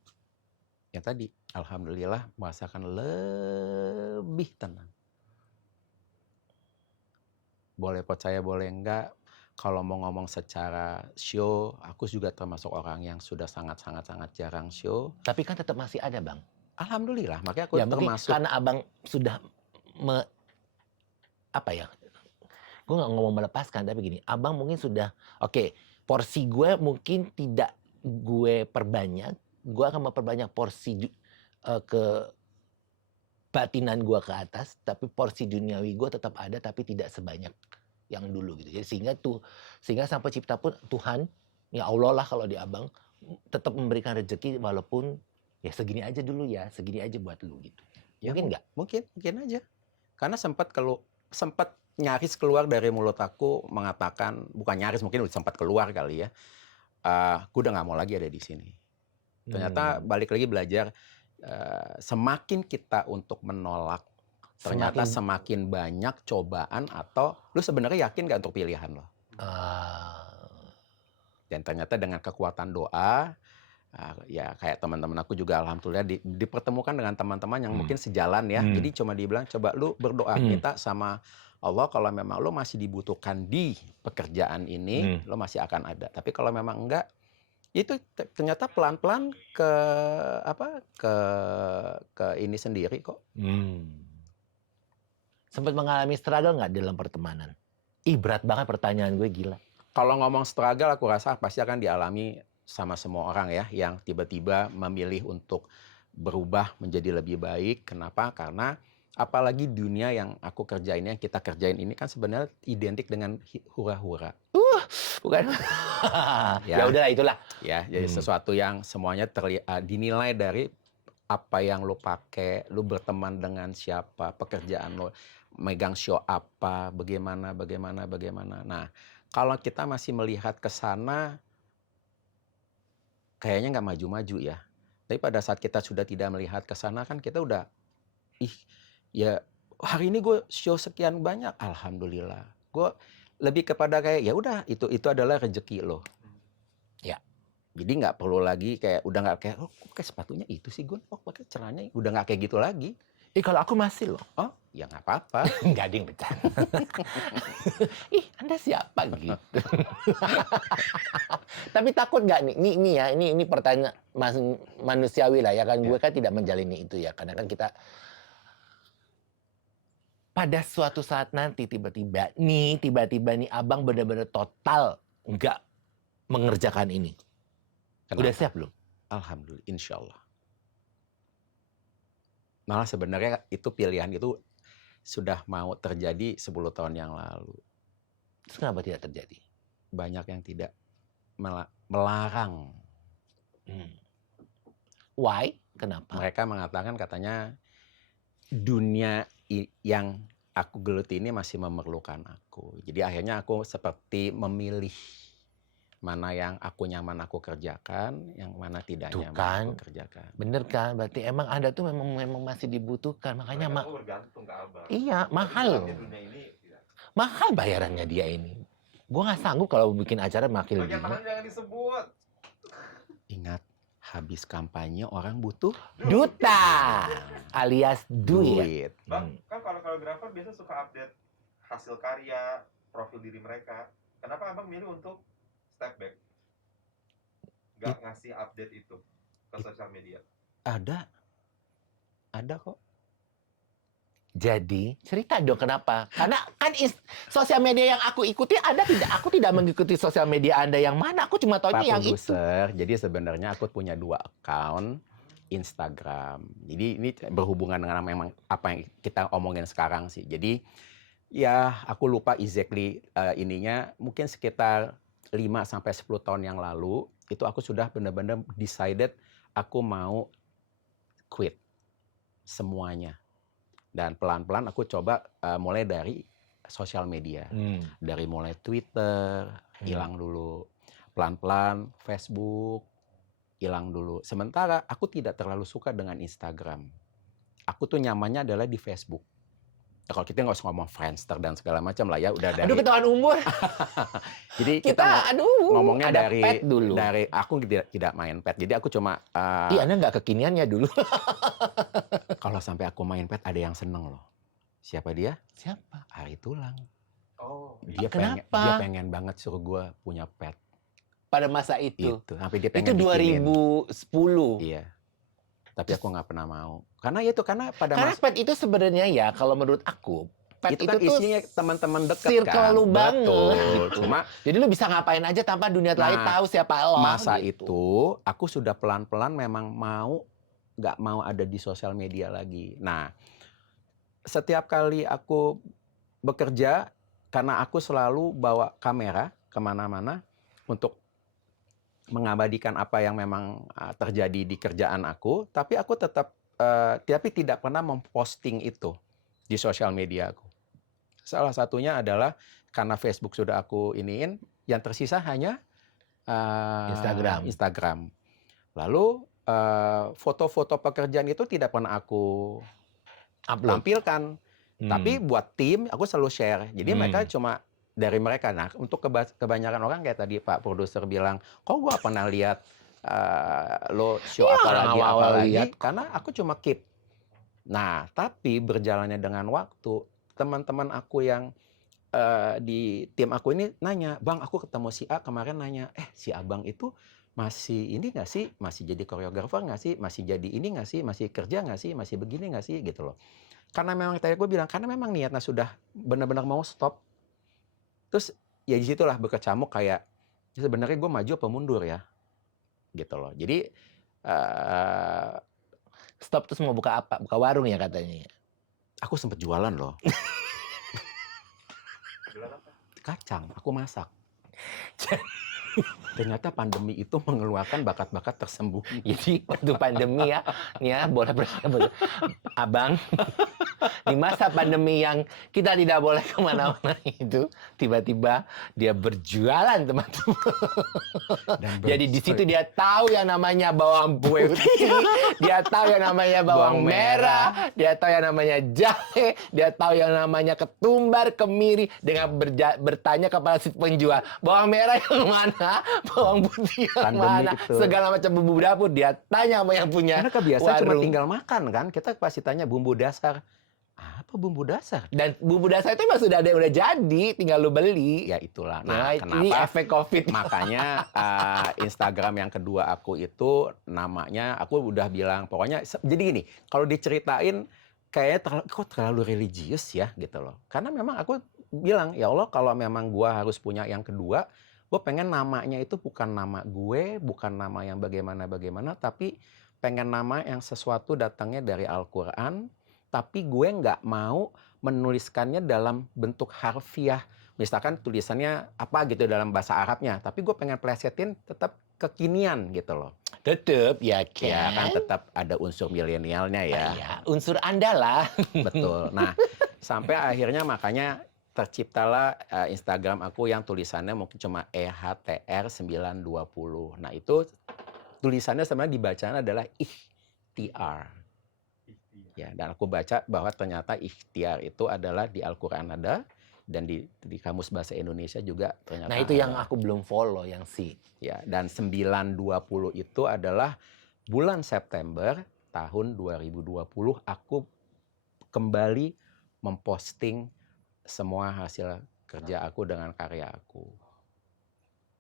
Ya tadi, alhamdulillah merasakan lebih tenang. Boleh percaya, boleh enggak, kalau mau ngomong secara show, aku juga termasuk orang yang sudah sangat jarang show. Tapi kan tetap masih ada bang. Alhamdulillah, makanya aku Ya mungkin termasuk. karena abang sudah apa ya? Gue nggak ngomong melepaskan, tapi gini, abang mungkin sudah oke, porsi gue mungkin tidak gue perbanyak, gue akan memperbanyak porsi ke batinan gue ke atas, tapi porsi duniawi gue tetap ada, tapi tidak sebanyak yang dulu gitu. Jadi sehingga Sang Pencipta pun Tuhan, ya Allah lah kalau di abang, tetap memberikan rezeki walaupun ya segini aja dulu ya, segini aja buat lu gitu. Ya Mungkin nggak? mungkin aja. Karena sempat nyaris keluar dari mulut aku mengatakan, bukan nyaris, mungkin udah sempat keluar kali ya, "Gue udah nggak mau lagi ada di sini." Ternyata balik lagi belajar, semakin kita untuk menolak, ternyata semakin banyak cobaan atau lu sebenarnya yakin nggak untuk pilihan lo? Dan ternyata dengan kekuatan doa, ya kayak teman-teman aku juga alhamdulillah dipertemukan dengan teman-teman yang mungkin sejalan ya. Jadi cuma dibilang, "Coba lu berdoa, minta sama Allah kalau memang lu masih dibutuhkan di pekerjaan ini, lu masih akan ada. Tapi kalau memang enggak." Itu ternyata pelan-pelan ke ini sendiri kok. Sempat mengalami struggle nggak dalam pertemanan? Berat banget pertanyaan gue, gila. Kalau ngomong struggle aku rasa pasti akan dialami sama semua orang ya, yang tiba-tiba memilih untuk berubah menjadi lebih baik. Kenapa? Karena apalagi dunia yang aku kerjain, yang kita kerjain ini kan sebenarnya identik dengan hura-hura. Bukan? Ya udahlah itulah. Ya, jadi sesuatu yang semuanya dinilai dari apa yang lo pakai, lo berteman dengan siapa, pekerjaan lo, megang show apa, bagaimana. Nah, kalau kita masih melihat ke sana, kayaknya nggak maju-maju ya. Tapi pada saat kita sudah tidak melihat ke sana kan kita udah, ya hari ini gue show sekian banyak, alhamdulillah. Gue lebih kepada kayak ya udah itu adalah rezeki lo. Ya. Jadi nggak perlu lagi kayak udah nggak kayak, "Oh kok kayak sepatunya itu sih Gun, oh pakai celananya," udah nggak kayak gitu lagi. Kalau aku masih loh. Oh ya nggak apa-apa. Nggak ada yang bercanda. Anda siapa gitu. Tapi takut nggak nih? Ini pertanyaan manusiawi lah ya kan. Gue kan tidak menjalani itu ya. Karena kan kita pada suatu saat nanti tiba-tiba nih abang benar-benar total nggak mengerjakan ini. Kenapa? Udah siap belum? Alhamdulillah, insya Allah. Malah sebenarnya itu pilihan itu sudah mau terjadi 10 tahun yang lalu. Terus kenapa tidak terjadi? Banyak yang tidak melarang. Why? Kenapa? Mereka mengatakan katanya dunia yang aku geluti ini masih memerlukan aku. Jadi akhirnya aku seperti memilih mana yang aku nyaman aku kerjakan, yang mana tidak Tuh nyaman kan. aku kerjakan. Bener kan? Berarti emang Anda tuh memang masih dibutuhkan. Makanya Mereka tuh bergantung ke abang. iya, Tapi mahal dalam loh. dunia ini tidak. Mahal bayarannya dia ini. Gua nggak sanggup kalau bikin acara makin Bagian mahal jangan disebut. Ingat, habis kampanye orang butuh duta alias duit. duit. Bang, kan kalau koreografer biasa suka update hasil karya, profil diri mereka. Kenapa abang milih untuk step back? Gak ngasih update itu ke sosial media? Ada kok. Jadi cerita dong kenapa? Karena kan sosial media yang aku ikuti aku tidak mengikuti sosial media Anda yang mana. Aku cuma Pak tahunya yang itu. Produser, jadi sebenarnya aku punya 2 account Instagram. Jadi ini berhubungan dengan memang apa yang kita omongin sekarang sih. Jadi ya aku lupa exactly ininya, mungkin sekitar 5 sampai 10 tahun yang lalu itu aku sudah benar-benar decided aku mau quit semuanya. Dan pelan-pelan aku coba mulai dari sosial media. Dari mulai Twitter, hilang dulu. Pelan-pelan Facebook, hilang dulu. Sementara aku tidak terlalu suka dengan Instagram. Aku tuh nyamannya adalah di Facebook. Nah, kalau kita nggak usah ngomong Friendster dan segala macam lah ya, udah dari. Aduh ketahuan umur. Jadi Kita ngomongnya ada dari pet dulu. dari aku tidak main pet. Jadi aku cuma Iya, Anda nggak kekiniannya dulu. kalau sampai aku main pet ada yang seneng loh. Siapa dia? Siapa? Ari Tulang. Oh, Dia Kenapa? pengen banget suruh gue punya pet. Pada masa itu. Gitu. Sampai dia Itu pengen bikinin. 2010. Iya. Tapi aku nggak pernah mau. Karena pada Karena pet itu sebenarnya ya kalau menurut aku pet itu kan tuh isinya teman-teman dekat circle kan. lu banget Betul. gitu. Cuma Jadi lu bisa ngapain aja tanpa dunia lain Nah, tahu siapa lo. masa gitu. itu aku sudah pelan-pelan memang nggak mau ada di sosial media lagi. Nah, setiap kali aku bekerja, karena aku selalu bawa kamera kemana-mana untuk mengabadikan apa yang memang terjadi di kerjaan aku, tapi aku tapi tidak pernah memposting itu di sosial media aku. Salah satunya adalah karena Facebook sudah aku iniin, yang tersisa hanya Instagram. Lalu foto-foto pekerjaan itu tidak pernah aku Upload. tampilkan. Tapi buat tim aku selalu share. Jadi mereka cuma dari mereka. Nah, untuk kebanyakan orang kayak tadi Pak Produser bilang, kok gua pernah lihat lo show apalagi, karena aku cuma keep. Nah, tapi berjalannya dengan waktu, teman-teman aku yang di tim aku ini nanya, Bang, aku ketemu si A kemarin nanya, si Abang itu masih ini nggak sih? Masih jadi koreografer nggak sih? Masih jadi ini nggak sih? Masih kerja nggak sih? Masih begini nggak sih? Gitu loh. Karena memang tadi gue bilang, karena memang niatnya sudah benar-benar mau stop. Terus ya disitulah berkecamuk kayak, sebenarnya gue maju apa mundur ya? Gitu loh. Jadi Stop terus mau buka apa? Buka warung ya katanya. aku sempat jualan loh. Jualan apa? Kacang, aku masak. Ternyata pandemi itu mengeluarkan bakat-bakat tersembunyi. Jadi waktu pandemi ya, nih ya boleh Abang, di masa pandemi yang kita tidak boleh kemana-mana itu, tiba-tiba dia berjualan teman-teman. Jadi di situ dia tahu yang namanya bawang putih, dia tahu yang namanya bawang merah, dia tahu yang namanya jahe, dia tahu yang namanya ketumbar, kemiri, dengan bertanya kepada si penjual, bawang merah yang mana, bawang putih yang Pandemi mana, itu. segala macam bumbu dapur dia tanya sama yang punya Karena kebiasaan cuma warung. tinggal makan kan. Kita pasti tanya bumbu dasar. Apa bumbu dasar? Dan bumbu dasar itu emang sudah ada, udah jadi, tinggal lu beli. Ya itulah. Nah, Nah, ini kenapa? efek COVID. Makanya Instagram yang kedua aku itu namanya, aku udah bilang, pokoknya jadi gini, kalau diceritain kayaknya kok terlalu religius ya gitu loh. Karena memang aku bilang, ya Allah kalau memang gua harus punya yang kedua, gue pengen namanya itu bukan nama gue, bukan nama yang bagaimana-bagaimana, tapi pengen nama yang sesuatu datangnya dari Al-Quran, tapi gue nggak mau menuliskannya dalam bentuk harfiah. Misalkan tulisannya apa gitu dalam bahasa Arabnya, tapi gue pengen plesetin tetap kekinian gitu loh. Tetep, ya kan? Ya kan tetap ada unsur milenialnya ya. Ya, unsur Anda lah. Betul. Nah, sampai akhirnya makanya terciptalah Instagram aku yang tulisannya mungkin cuma EHTR920. Nah itu tulisannya sebenarnya dibacanya adalah ikhtiar. Ya, dan aku baca bahwa ternyata ikhtiar itu adalah di Al-Quran ada, dan di Kamus Bahasa Indonesia juga ternyata Nah, itu yang ada. aku belum follow, yang si. Ya, dan 920 itu adalah bulan September tahun 2020 aku kembali memposting semua hasil kerja aku dengan karya aku.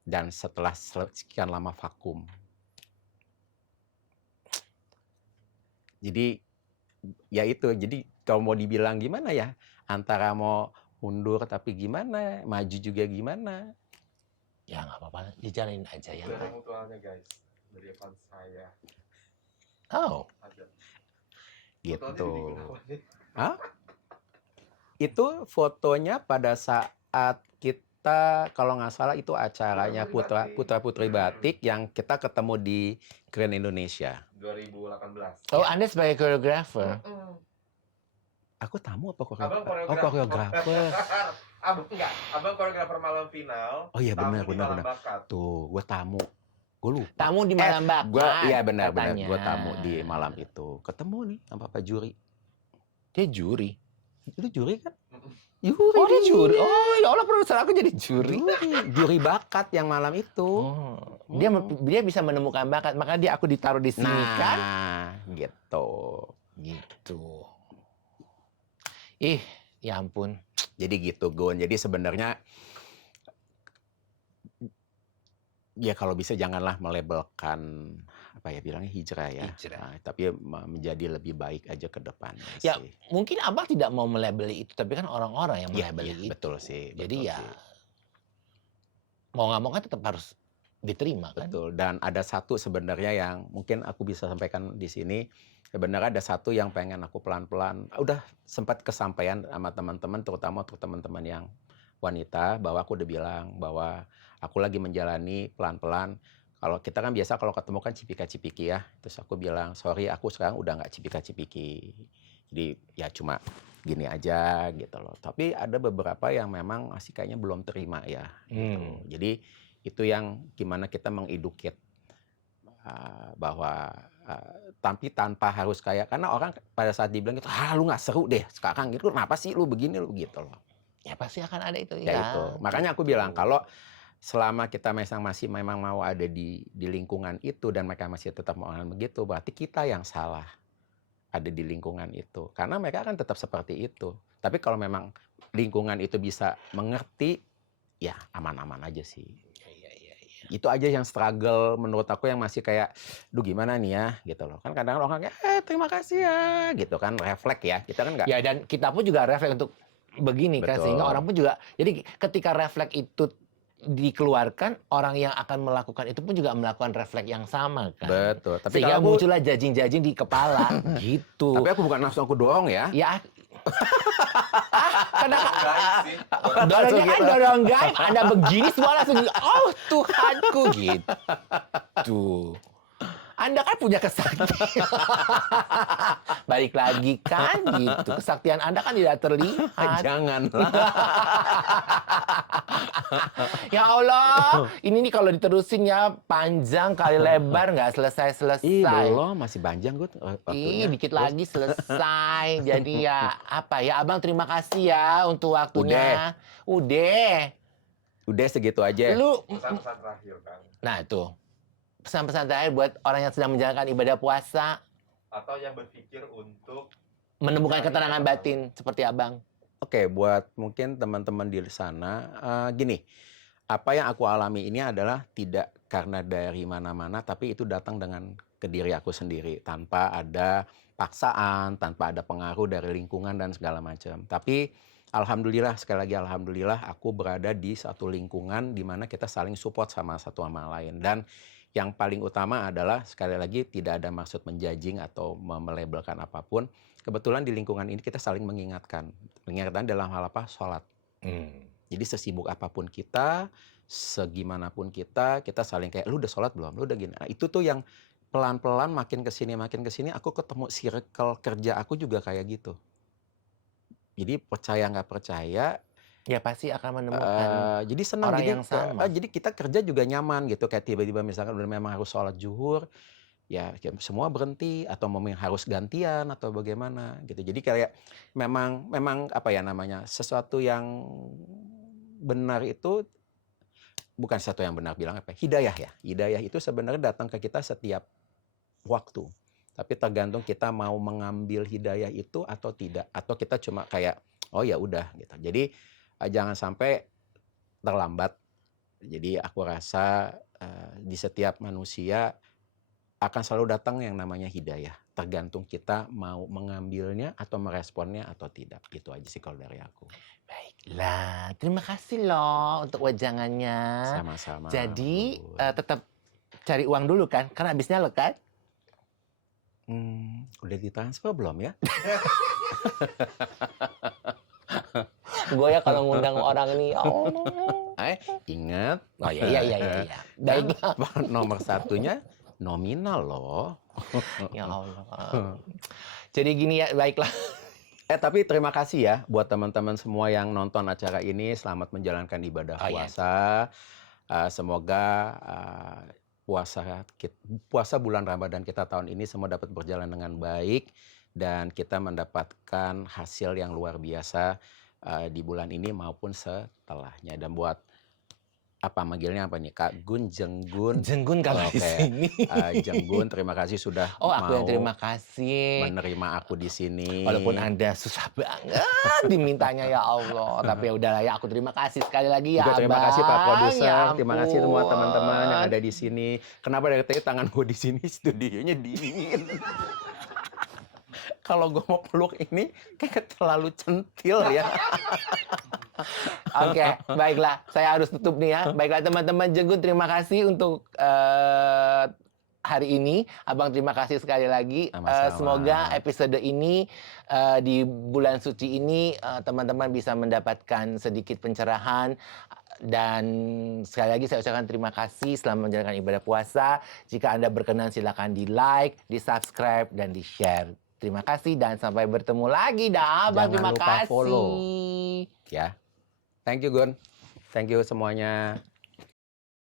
Dan setelah sekian lama vakum. Jadi ya itu, jadi kalau mau dibilang gimana ya, antara mau mundur tapi gimana, maju juga gimana. Ya nggak apa-apa, dijalanin aja ya. Ada mutualnya guys, dari fans saya. Oh, Ada. Gitu. Mutualnya Didi Gunawan nih. Hah? Itu fotonya pada saat kita, kalau nggak salah itu acaranya Putra Putri Batik yang kita ketemu di Grand Indonesia. 2018. oh Anda sebagai koreografer. Aku tamu apa Abang koreografer? Oh, koreografer. koreografer. Abang koreografer malam final. Oh iya, tamu benar, di benar, Malam benar. Bakat. Tuh, gue tamu. Gue lupa. Tamu di malam bakat. Iya benar-benar, katanya. gue tamu di malam itu. Ketemu nih sama Pak Juri. Dia juri. Itu juri kan? Oh, dia juri. Oh, ya Allah, produser aku jadi juri. Juri bakat yang malam itu. Oh, dia bisa menemukan bakat, makanya aku ditaruh di sini kan. Nah, gitu. Gitu. Ih, ya ampun. Jadi gitu, Gun. Jadi sebenarnya ya kalau bisa janganlah melabelkan apa ya bilangnya hijrah ya. Hijrah. Nah, tapi menjadi lebih baik aja ke depannya Ya, sih. mungkin Abang tidak mau melabeli itu, tapi kan orang-orang yang Iya, melabeli itu. betul sih. Jadi betul ya sih. mau nggak mau kan tetap harus diterima kan. Betul. Dan ada satu sebenarnya yang mungkin aku bisa sampaikan di sini. Sebenarnya ada satu yang pengen aku pelan-pelan. Udah sempat kesampaian sama teman-teman, terutama untuk teman-teman yang wanita, bahwa aku udah bilang bahwa aku lagi menjalani pelan-pelan. Kalau kita kan biasa kalau ketemu kan cipika-cipiki ya. Terus aku bilang, sorry aku sekarang udah nggak cipika-cipiki. Jadi ya cuma gini aja gitu loh. Tapi ada beberapa yang memang masih kayaknya belum terima ya. Gitu. Jadi itu yang gimana kita mengeduket bahwa tapi tanpa harus kayak, karena orang pada saat dibilang gitu, lu nggak seru deh sekarang gitu, kenapa sih lu begini lu gitu loh. Ya pasti akan ada itu Ya itu, makanya aku bilang kalau selama kita masih memang mau ada di lingkungan itu dan mereka masih tetap mau begitu, berarti kita yang salah ada di lingkungan itu, karena mereka akan tetap seperti itu. Tapi kalau memang lingkungan itu bisa mengerti, ya aman-aman aja sih. Itu aja yang struggle menurut aku, yang masih kayak, duh gimana nih ya gitu loh. Kan kadang orang kayak, terima kasih ya gitu kan, refleks ya. Kita kan nggak. Ya, dan kita pun juga refleks untuk begini kan, Betul. sehingga orang pun juga, jadi ketika refleks itu dikeluarkan, orang yang akan melakukan itu pun juga melakukan refleks yang sama kan. Betul. Tapi Sehingga kalau aku, muncullah jajing-jajing di kepala gitu. tapi aku bukan nafsu aku doang ya. Ya, Gaib sih. dorong gaib, Anda begini semua langsung, oh Tuhanku gitu. Anda kan punya kesaktian. Balik lagi kan gitu. Kesaktian Anda kan tidak terlihat. Janganlah. Ya Allah, ini nih kalau diterusin ya panjang kali lebar, nggak selesai-selesai. Belum, masih panjang gue waktunya. Dikit lagi selesai. Jadi ya apa ya, Abang terima kasih ya untuk waktunya. Udah segitu aja. Lu, Pesan-pesan terakhir kan. nah itu pesan-pesan terakhir buat orang yang sedang menjalankan ibadah puasa, Atau yang berpikir untuk menemukan ketenangan batin seperti Abang. Oke, buat mungkin teman-teman di sana, gini, apa yang aku alami ini adalah tidak karena dari mana-mana, tapi itu datang dengan ke diri aku sendiri, tanpa ada paksaan, tanpa ada pengaruh dari lingkungan dan segala macam. Tapi alhamdulillah, sekali lagi alhamdulillah, aku berada di satu lingkungan di mana kita saling support sama satu sama lain. Dan yang paling utama adalah, sekali lagi, tidak ada maksud menjudging atau melabelkan apapun. Kebetulan di lingkungan ini kita saling mengingatkan. Mengingatkan dalam hal apa? Sholat. Jadi sesibuk apapun kita, segimanapun kita saling kayak, lu udah sholat belum? Lu udah gini. Nah, itu tuh yang pelan-pelan makin kesini, aku ketemu circle kerja aku juga kayak gitu. Jadi percaya nggak percaya, Ya pasti akan menemukan Jadi senang, orang jadi yang sama. jadi kita kerja juga nyaman gitu, kayak tiba-tiba misalkan udah memang harus sholat zuhur, ya semua berhenti atau memang harus gantian atau bagaimana gitu. Jadi kayak memang memang apa ya namanya, sesuatu yang benar itu bukan sesuatu yang benar, bilang apa, hidayah ya. Hidayah itu sebenarnya datang ke kita setiap waktu. Tapi tergantung kita mau mengambil hidayah itu atau tidak, atau kita cuma kayak, "Oh ya udah," gitu. Jadi, jangan sampai terlambat. Jadi aku rasa, di setiap manusia akan selalu datang yang namanya hidayah, tergantung kita mau mengambilnya atau meresponnya atau tidak. Itu aja sih kalau dari aku. Baiklah, terima kasih loh untuk wejangannya. Sama-sama, Jadi, Gun. tetap cari uang dulu kan? Karena habisnya lo kan? Udah ditransfer belum ya? Gue ya kalau ngundang orang nih, ya Allah. Ingat, Oh iya. Baiklah. nomor satunya nominal loh. Ya Allah. Jadi gini ya, baiklah. Tapi terima kasih ya buat teman-teman semua yang nonton acara ini. Selamat menjalankan ibadah Oh iya. puasa. Semoga puasa bulan Ramadan kita tahun ini semua dapat berjalan dengan baik dan kita mendapatkan hasil yang luar biasa di bulan ini maupun setelahnya. Dan buat apa manggilnya apa nih, Kak Gun, Jenggun? Jenggun kalau di Oke, sini. Jenggun, terima kasih sudah Oh, aku yang mau terima kasih. menerima aku di sini. Walaupun Anda susah banget dimintanya ya Allah. Tapi ya udahlah ya, aku terima kasih sekali lagi ya, Juga terima kasih Pak Abang. Produser, Ya terima kasih semua teman-teman yang ampun. ada di sini. Kenapa dari tadi tangan gue di sini, studionya dingin. Kalau gue mau peluk ini kayak terlalu centil ya. Oke, baiklah. Saya harus tutup nih ya. Baiklah teman-teman Jenggun, terima kasih untuk hari ini. Abang terima kasih sekali lagi. Sama-sama. Semoga episode ini di bulan suci ini teman-teman bisa mendapatkan sedikit pencerahan. Dan sekali lagi saya ucapkan terima kasih selama menjalankan ibadah puasa. Jika Anda berkenan silakan di-like, di-subscribe, dan di-share. Terima kasih dan sampai bertemu lagi dah. Abang, Jangan terima lupa kasih. follow. Ya. Thank you Gun. Thank you semuanya.